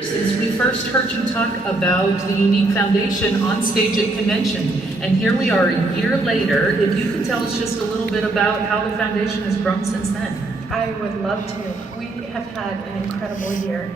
Since we first heard you talk about the Younique Foundation on stage at convention, and here we are a year later, if you could tell us just a little bit about how the foundation has grown since then. I would love to. We have had an incredible year.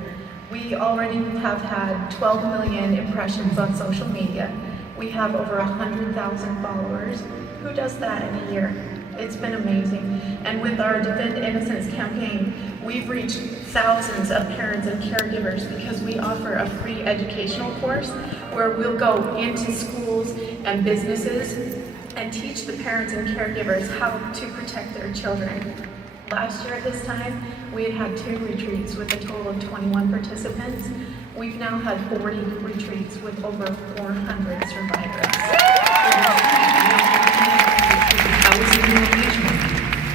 We already have had 12 million impressions on social media. We have over 100,000 followers. Who does that in a year? It's been amazing. And with our Defend Innocence campaign, we've reached thousands of parents and caregivers because we offer a free educational course where we'll go into schools and businesses and teach the parents and caregivers how to protect their children. Last year at this time, we had had 2 retreats with a total of 21 participants. We've now had 40 retreats with over 400 survivors.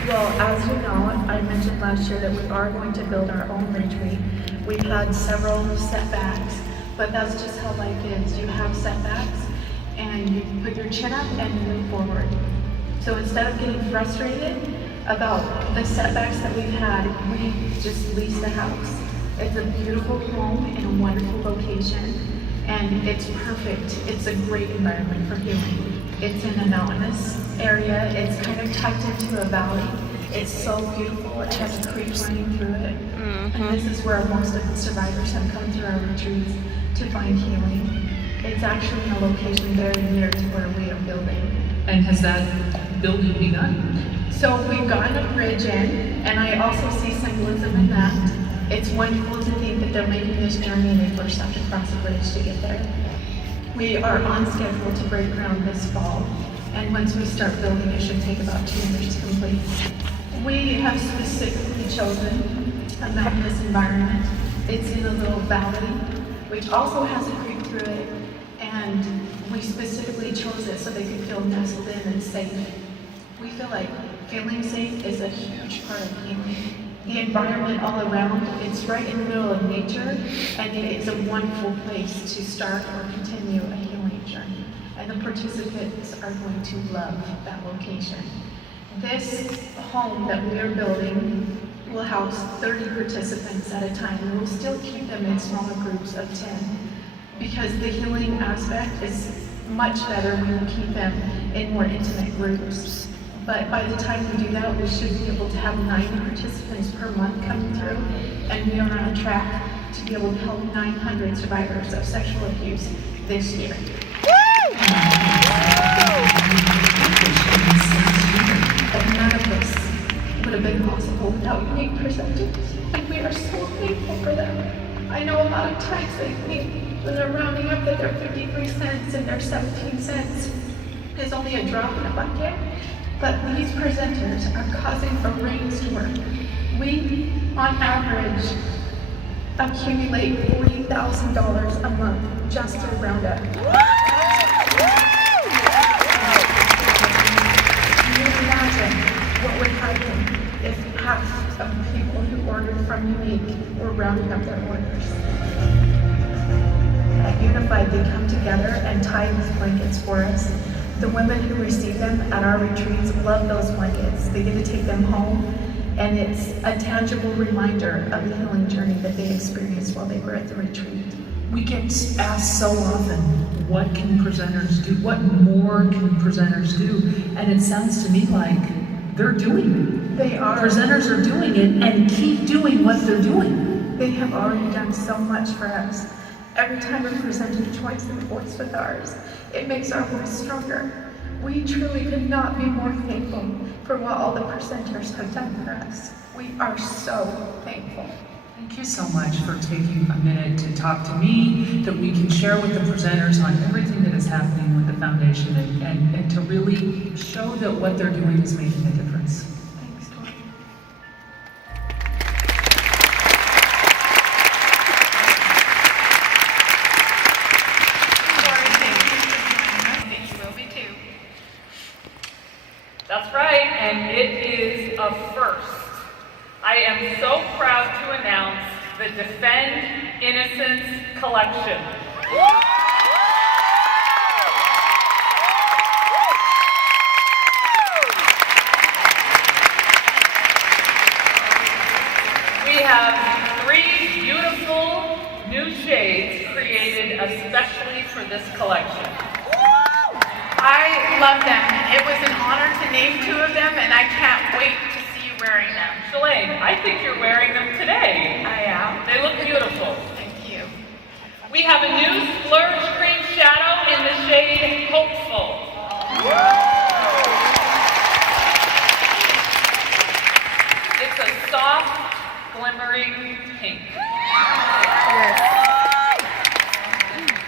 Well, as you know, I mentioned last year that we are going to build our own retreat. We've had several setbacks, but that's just how life is. You have setbacks, and you put your chin up and you move forward. So instead of getting frustrated about the setbacks that we've had, we just leased a house. It's a beautiful home in a wonderful location, and it's perfect. It's a great environment for healing. It's in a mountainous area. It's kind of tucked into a valley. It's so beautiful. It has a creek running through it. And this is where most of the survivors have come through our retreats to find healing. It's actually in a location very near to where we are building. And has that building begun? So we've gotten a bridge in, and I also see symbolism in that. It's wonderful to think that they're making this journey and they first have to cross a bridge to get there. We are on schedule to break ground this fall, and once we start building, it should take about 2 years to complete. We have specifically chosen a mountainous environment. It's in a little valley, which also has a creek through it, and we specifically chose it so they could feel nestled in and safe. We feel like feeling safe is a huge part of healing. The environment all around, it's right in the middle of nature, and it's a wonderful place to start or continue a healing journey. And the participants are going to love that location. This home that we are building will house 30 participants at a time, and we'll still keep them in smaller groups of 10, because the healing aspect is much better when we keep them in more intimate groups. But by the time we do that, we should be able to have 90 participants per month coming through, and we are on track to be able to help 900 survivors of sexual abuse this year. But none of this would have been possible without Younique presenters, and we are so thankful for them. I know a lot of times they think when they're rounding up that their 53 cents and their 17 cents is only a drop in a bucket. But these presenters are causing a rainstorm. We, on average, accumulate $40,000 a month just to round up. Can you imagine what would happen if half of the people who ordered from Younique were rounding up their orders? At Unified, they come together and tie these blankets for us. The women who receive them at our retreats love those blankets. They get to take them home, and it's a tangible reminder of the healing journey that they experienced while they were at the retreat. We get asked so often, what can presenters do? What more can presenters do? And it sounds to me like they're doing it. They are. Presenters are doing it and keep doing what they're doing. They have already done so much for us. Every time a presenter joins their voice with ours, it makes our voice stronger. We truly could not be more thankful for what all the presenters have done for us. We are so thankful. Thank you so much for taking a minute to talk to me, that we can share with the presenters on everything that is happening with the foundation, and to really show that what they're doing is making a difference. Thanks, Tori. That's right, and it is a first. I am so proud to announce the Defend Innocence Collection. We have 3 beautiful new new shades created especially for this collection. I love them. It was an honor to name 2 of them, and I can't wait to see you wearing them. Shalane, I think you're wearing them today. I am. They look beautiful. Thank you. We have a new Splurge Cream Shadow in the shade Hopeful. It's a soft, glimmering pink.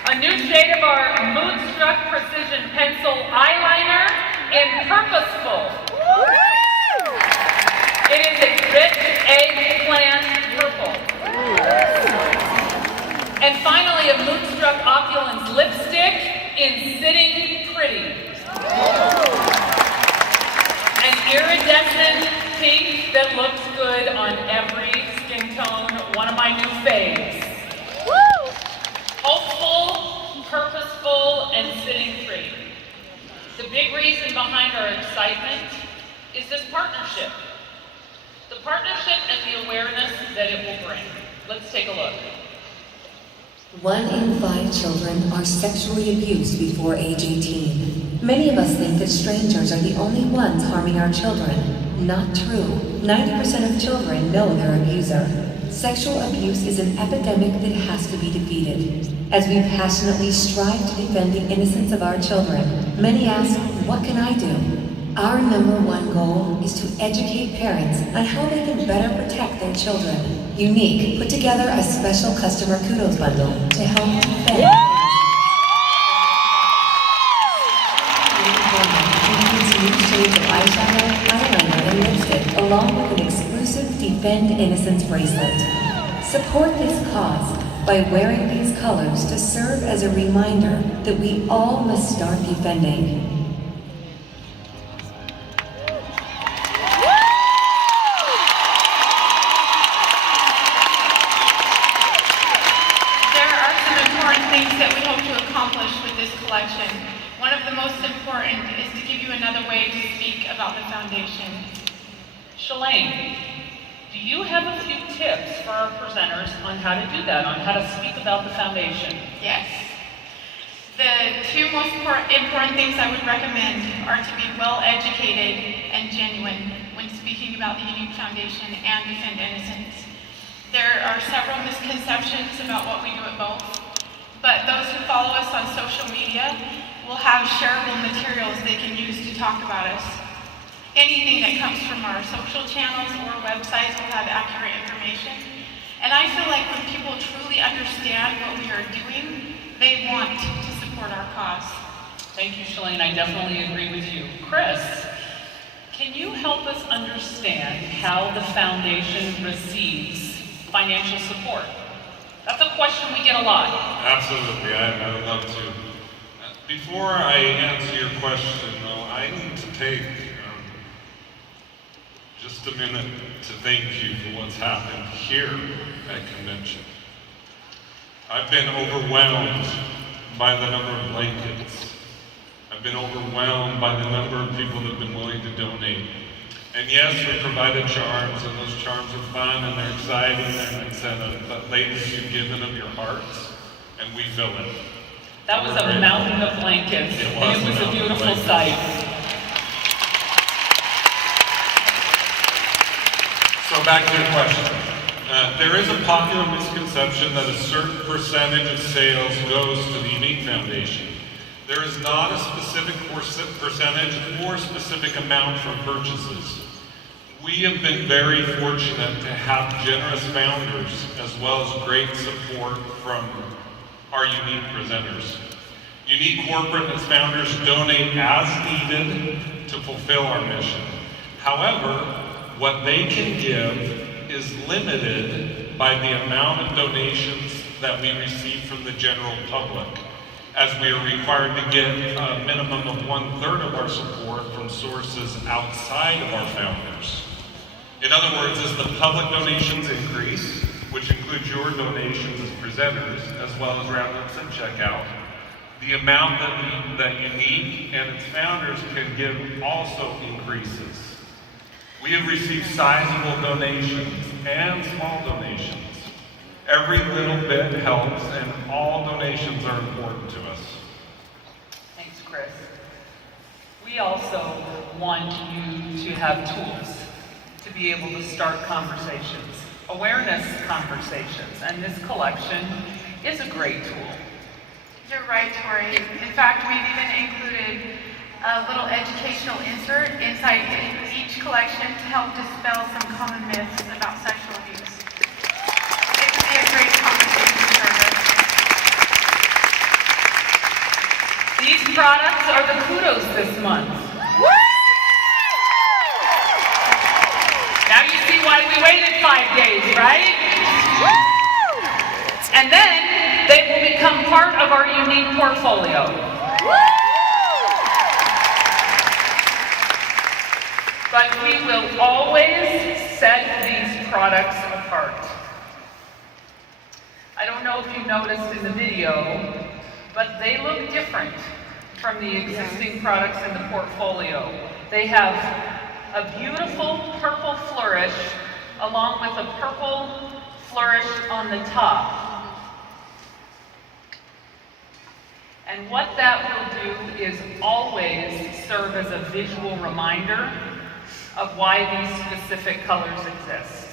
A new shade of our Moonstruck Precision Pencil Eyeliner in Purposeful. It is a rich eggplant purple. And finally, a Moonstruck Opulence lipstick in Sitting Pretty. An iridescent pink that looks good on every skin tone, one of my new faves. Hopeful, purposeful, and sitting pretty. The big reason behind our excitement is this partnership. The partnership and the awareness that it will bring. Let's take a look. 1 in 5 children are sexually abused before age 18. Many of us think that strangers are the only ones harming our children. Not true. 90% of children know their abuser. Sexual abuse is an epidemic that has to be defeated. As we passionately strive to defend the innocence of our children, many ask, what can I do? Our #1 goal is to educate parents on how they can better protect their children. Younique put together a special customer kudos bundle to help defend. Includes new shades of eyeshadow, eyeliner, and lipstick, along with an exclusive Defend Innocence bracelet. Support this cause by wearing these colors to serve as a reminder that we all must start defending. That we hope to accomplish with this collection. One of the most important is to give you another way to speak about the foundation. Shalane, do you have a few tips for our presenters on how to do that, on how to speak about the foundation? Yes. The 2 most important things I would recommend are to be well educated and genuine when speaking about the Younique Foundation and Defend Innocence. There are several misconceptions about what we do at both. But those who follow us on social media will have shareable materials they can use to talk about us. Anything that comes from our social channels or websites will have accurate information. And I feel like when people truly understand what we are doing, they want to support our cause. Thank you, Shalane. I definitely agree with you. Chris, can you help us understand how the foundation receives financial support? That's a question we get a lot. Absolutely, I would love to. Before I answer your question, though, I need to take just a minute to thank you for what's happened here at convention. I've been overwhelmed by the number of blankets. I've been overwhelmed by the number of people that have been willing to donate. And yes, we provided charms, and those charms are fun, and they're exciting, and incentive, but ladies, you've given of your hearts, and we fill it. That was a mountain of blankets, and it was a beautiful sight. So back to your question. There is a popular misconception that a certain percentage of sales goes to the Younique Foundation. There is not a specific percentage or specific amount from purchases. We have been very fortunate to have generous founders as well as great support from our Younique presenters. Younique corporate and its founders donate as needed to fulfill our mission. However, what they can give is limited by the amount of donations that we receive from the general public, as we are required to get a minimum of 1/3 of our support from sources outside of our founders. In other words, as the public donations increase, which includes your donations as presenters, as well as roundups and checkout, the amount that Younique and its founders can give also increases. We have received sizable donations and small donations. Every little bit helps, and all donations are important to us. Thanks, Chris. We also want you to have tools to be able to start conversations, awareness conversations, and this collection is a great tool. You're right, Tori. In fact, we've even included a little educational insert inside each collection to help dispel some common myths about sexual abuse. It can be a great conversation starter. These products are the kudos this month. Now you see why we waited 5 days, right? And then they will become part of our Younique portfolio. But we will always set these products apart. I don't know if you noticed in the video, but they look different from the existing products in the portfolio. They have a beautiful purple flourish along with a purple flourish on the top. And what that will do is always serve as a visual reminder of why these specific colors exist.